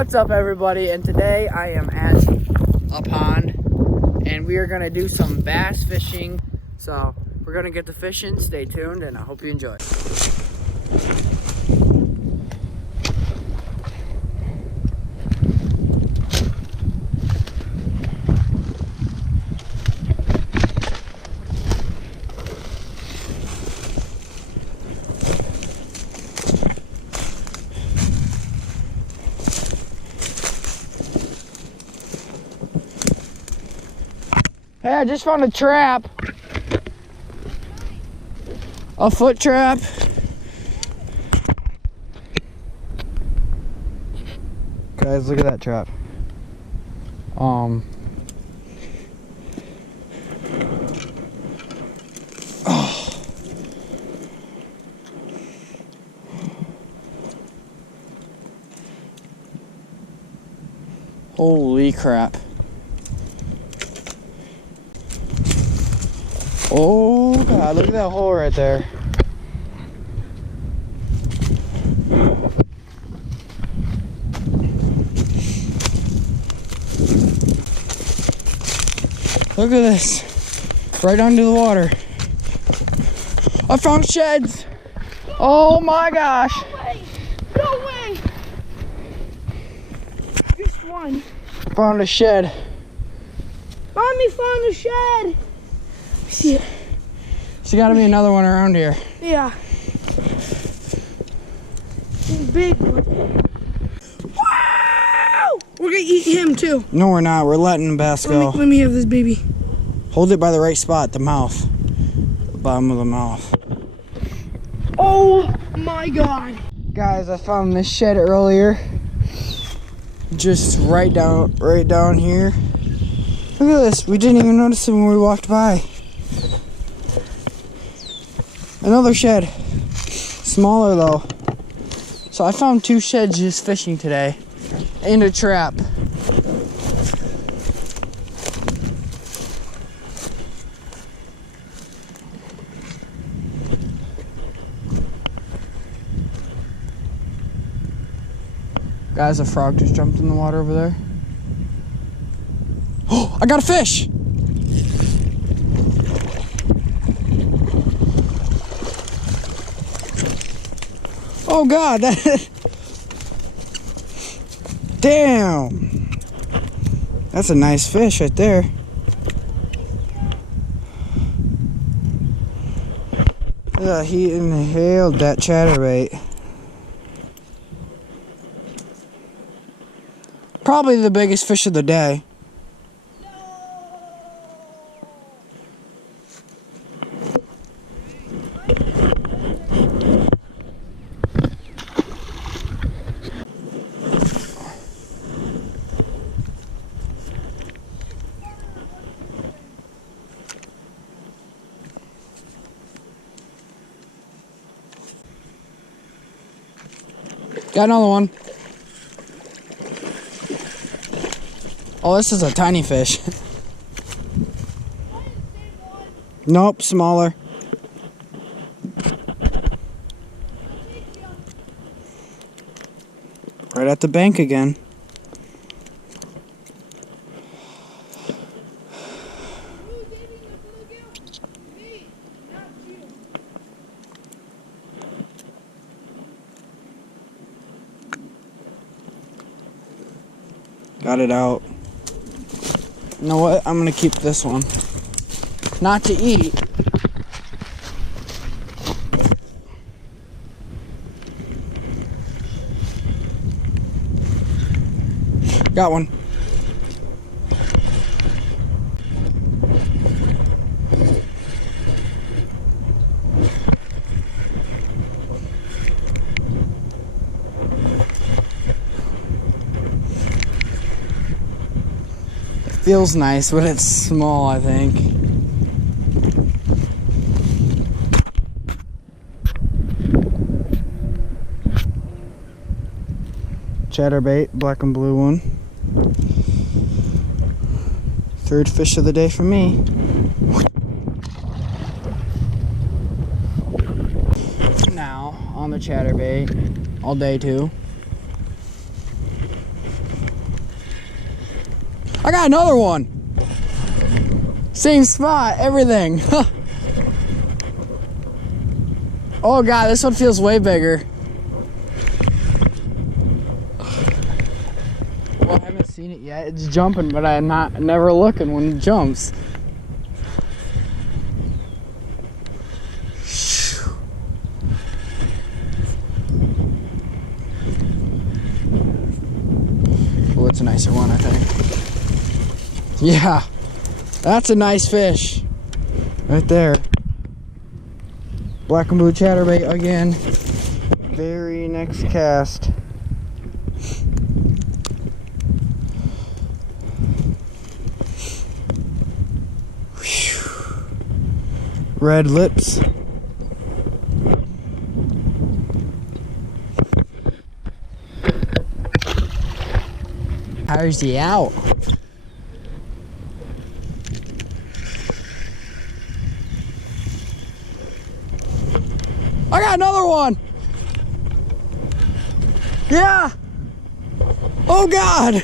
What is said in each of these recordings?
What's up, everybody? And today I am at a pond and we are going to do some bass fishing. So we're going to get to fishing. Stay tuned and I hope you enjoy. Hey, I just found a trap. A foot trap. Guys, look at that trap. Oh. Holy crap. Oh God, look at that hole right there. Look at this. Right under the water. I found sheds. Oh my gosh. No way. No way. Just one. Found a shed. Mommy found a shed. See it. There's gotta be another one around here. Yeah. Big one. Wow! We're gonna eat him too. No, we're not. We're letting bass go. Let me have this baby. Hold it by the right spot, the mouth. The bottom of the mouth. Oh my God. Guys, I found this shed earlier. Just right down here. Look at this. We didn't even notice it when we walked by. Another shed. Smaller though. So I found 2 sheds just fishing today. And a trap. Guys, a frog just jumped in the water over there. Oh, I got a fish! Oh God, that... Damn! That's a nice fish right there. He inhaled that chatterbait. Probably the biggest fish of the day. Got another one. Oh, this is a tiny fish. Nope, smaller. Right at the bank again. Got it out. You know what? I'm gonna keep this one. Not to eat. Got one. Feels nice, but it's small, I think. Chatterbait, black and blue one. 3rd fish of the day for me. Now, on the chatterbait, all day too. I got another one. Same spot, everything. Oh God, this one feels way bigger. Well, I haven't seen it yet. It's jumping, but I'm never looking when it jumps. Oh, it's a nicer one, I think. Yeah, that's a nice fish right there. Black and blue chatterbait again. Very next cast. Whew. Red lips. How's he out? I got another one. Yeah. Oh God.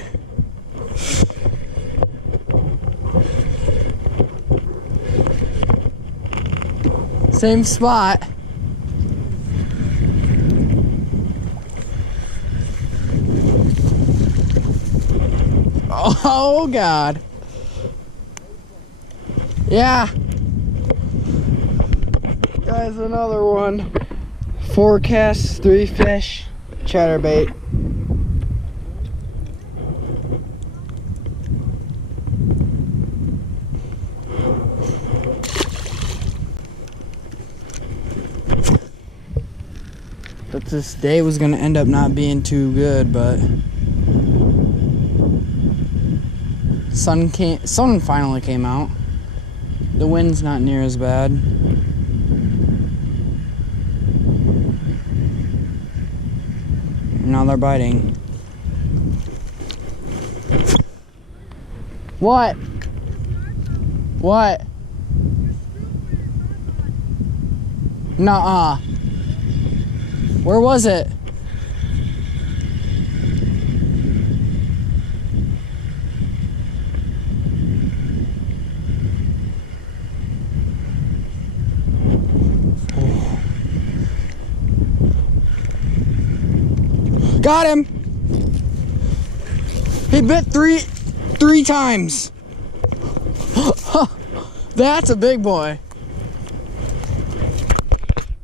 Same spot. Oh God. Yeah. Guys, another one. 4 casts, 3 fish, chatterbait. But this day was gonna end up not being too good, but sun finally came out. The wind's not near as bad. Now they're biting. What? What? Nuh-uh. Where was it? Got him. He bit three times. That's a big boy.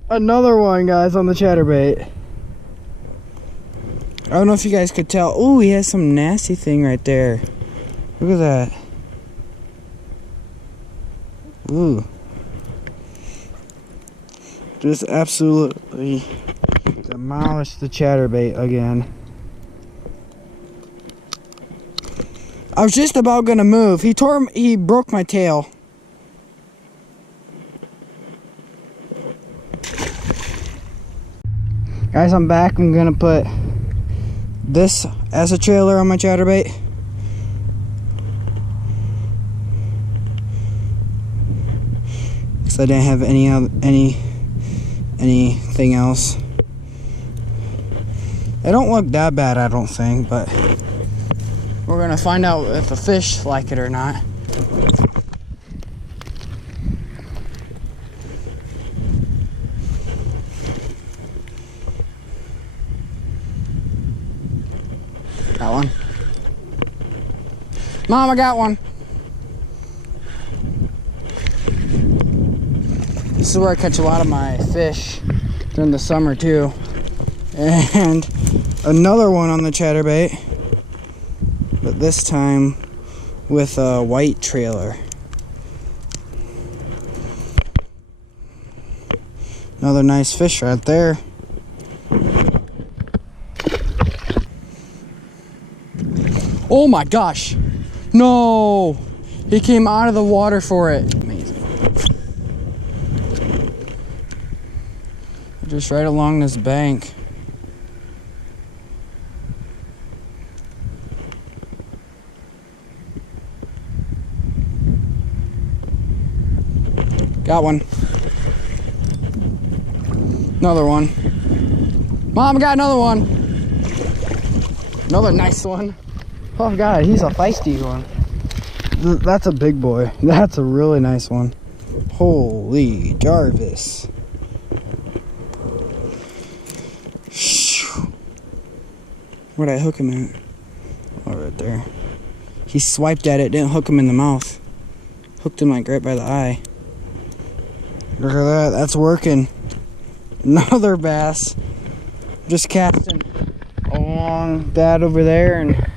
Another one, guys, on the chatterbait. I don't know if you guys could tell. Ooh, he has some nasty thing right there. Look at that. Ooh. Just absolutely demolished the chatterbait again. I was just about gonna move. He broke my tail. Guys, I'm back. I'm gonna put this as a trailer on my chatterbait. Cause I didn't have anything else. They don't look that bad, I don't think, but we're gonna find out if the fish like it or not. Got one. Mom, I got one. This is where I catch a lot of my fish during the summer too. And another one on the chatterbait, but this time with a white trailer. Another nice fish right there. Oh my gosh! No! He came out of the water for it. Amazing. Just right along this bank. Got one. Another one. Mom, got another one. Another nice one. Oh God, he's a feisty one. That's a big boy. That's a really nice one. Holy Jarvis. Where'd I hook him at? Oh, right there. He swiped at it, didn't hook him in the mouth. Hooked him like right by the eye. Look at that, that's working. Another bass. Just casting along that over there and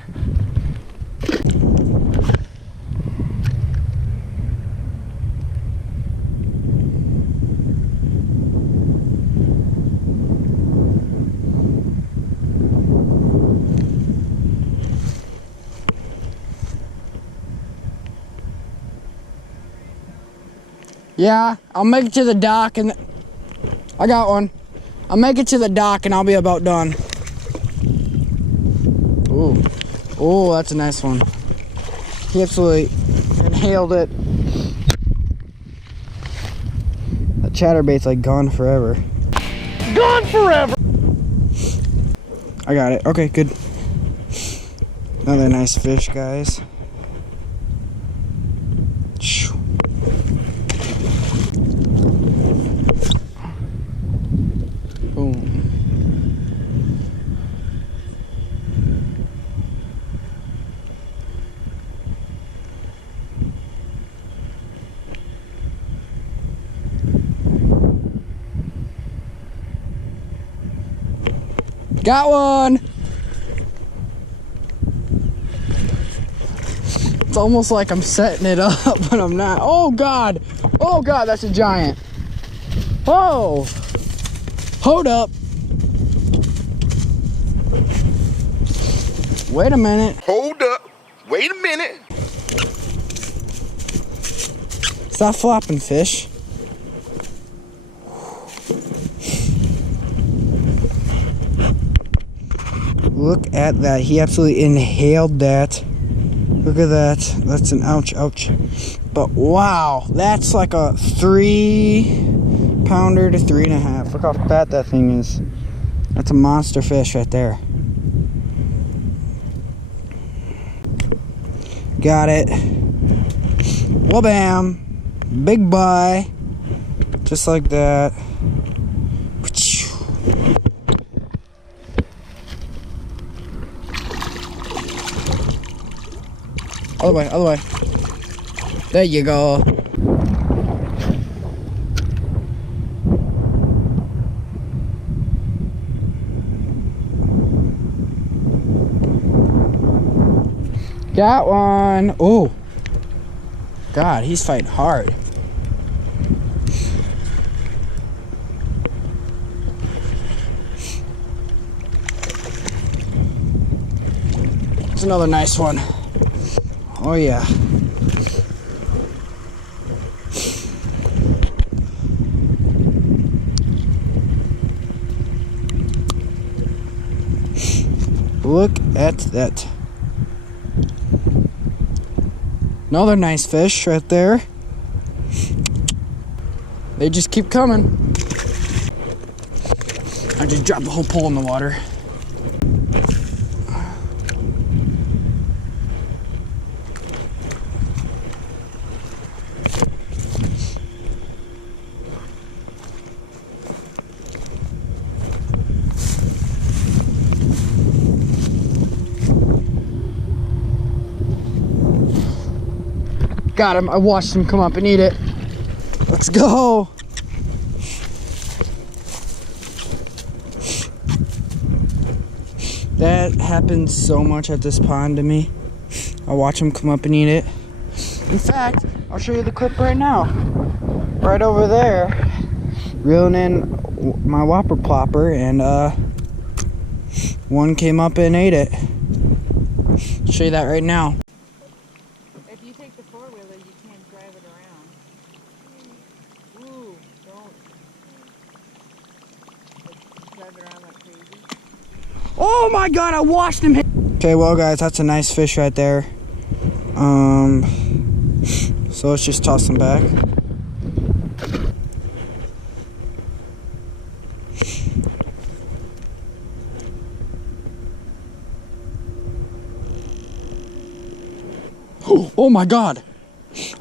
yeah, I'll make it to the dock and I got one. I'll make it to the dock and I'll be about done. Ooh. Oh, that's a nice one. He absolutely inhaled it. That chatterbait's like gone forever. Gone forever! I got it. Okay, good. Another nice fish, guys. Boom. Got one! It's almost like I'm setting it up, but I'm not. Oh God! Oh God, that's a giant. Oh! Hold up. Wait a minute. Hold up. Wait a minute. Stop flopping, fish. Look at that. He absolutely inhaled that. Look at that. That's an ouch, ouch. But wow, that's like a 3-pounder to 3.5. Look how fat that thing is. That's a monster fish right there. Got it. Well, bam. Big bye. Just like that. Other way, other way. There you go. Got one. Oh. God, he's fighting hard. It's another nice one. Oh yeah. Look at that. Another nice fish right there. They just keep coming. I just dropped the whole pole in the water. Got him. I watched him come up and eat it. Let's go. That happens so much at this pond to me. I watch him come up and eat it. In fact, I'll show you the clip right now. Right over there, reeling in my whopper plopper, and one came up and ate it. I'll show you that right now. If you take the four-wheeler, you can't drive it around. Ooh, don't. Like, drive it around like crazy. Oh my God, I watched him hit. Okay, well guys, that's a nice fish right there. So let's just toss him back. Oh my God.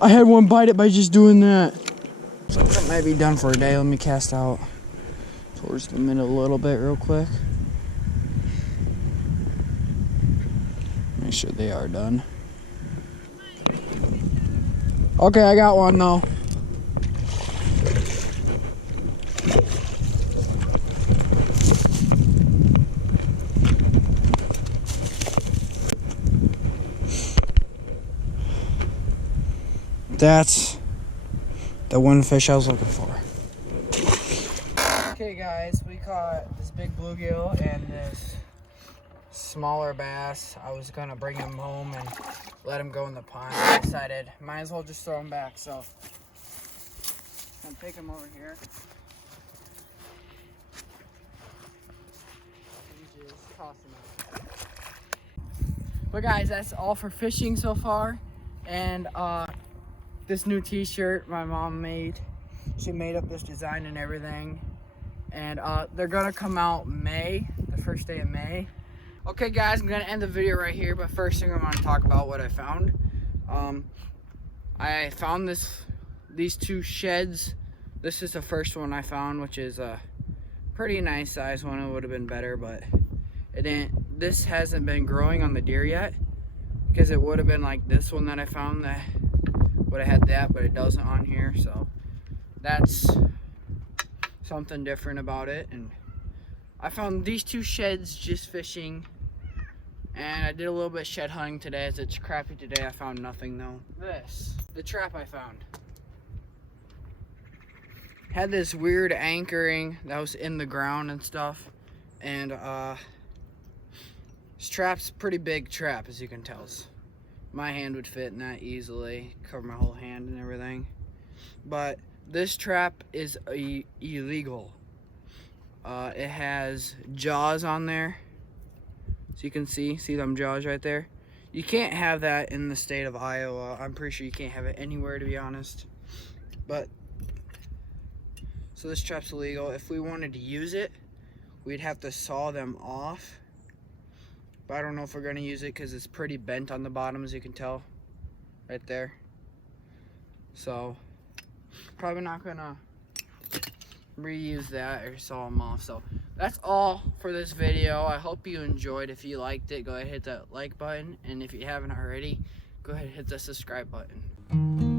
I had one bite it by just doing that. So that might be done for a day. Let me cast out towards the middle a little bit real quick. Make sure they are done. Okay, I got one though. That's the one fish I was looking for. Okay guys, we caught this big bluegill and this smaller bass. I was gonna bring him home and let him go in the pond. I decided might as well just throw him back, so I'm take him over here. And just toss him out. But guys, that's all for fishing so far. And this new t-shirt my mom made. She made up this design and everything. And they're gonna come out May, the first day of May. Okay guys, I'm gonna end the video right here, but first thing I want to talk about what I found. I found these two sheds. This is the first one I found, which is a pretty nice size one. It would have been better, but it didn't. This hasn't been growing on the deer yet, because it would have been like this one that I found that would have had that, but it doesn't on here. So that's something different about it. And I found these two sheds just fishing, and I did a little bit of shed hunting today. As it's crappy today, I found nothing though. The trap I found had this weird anchoring that was in the ground and stuff, and this trap's a pretty big trap, as you can tell. My hand would fit in that easily, cover my whole hand and everything. But this trap is illegal. It has jaws on there, so you can see them jaws right there. You can't have that in the state of Iowa. I'm pretty sure you can't have it anywhere, to be honest. But so this trap's illegal. If we wanted to use it, we'd have to saw them off. But I don't know if we're gonna use it because it's pretty bent on the bottom, as you can tell right there. So probably not gonna reuse that or saw them off. So that's all for this video. I hope you enjoyed. If you liked it, go ahead and hit that like button, and if you haven't already, go ahead and hit the subscribe button.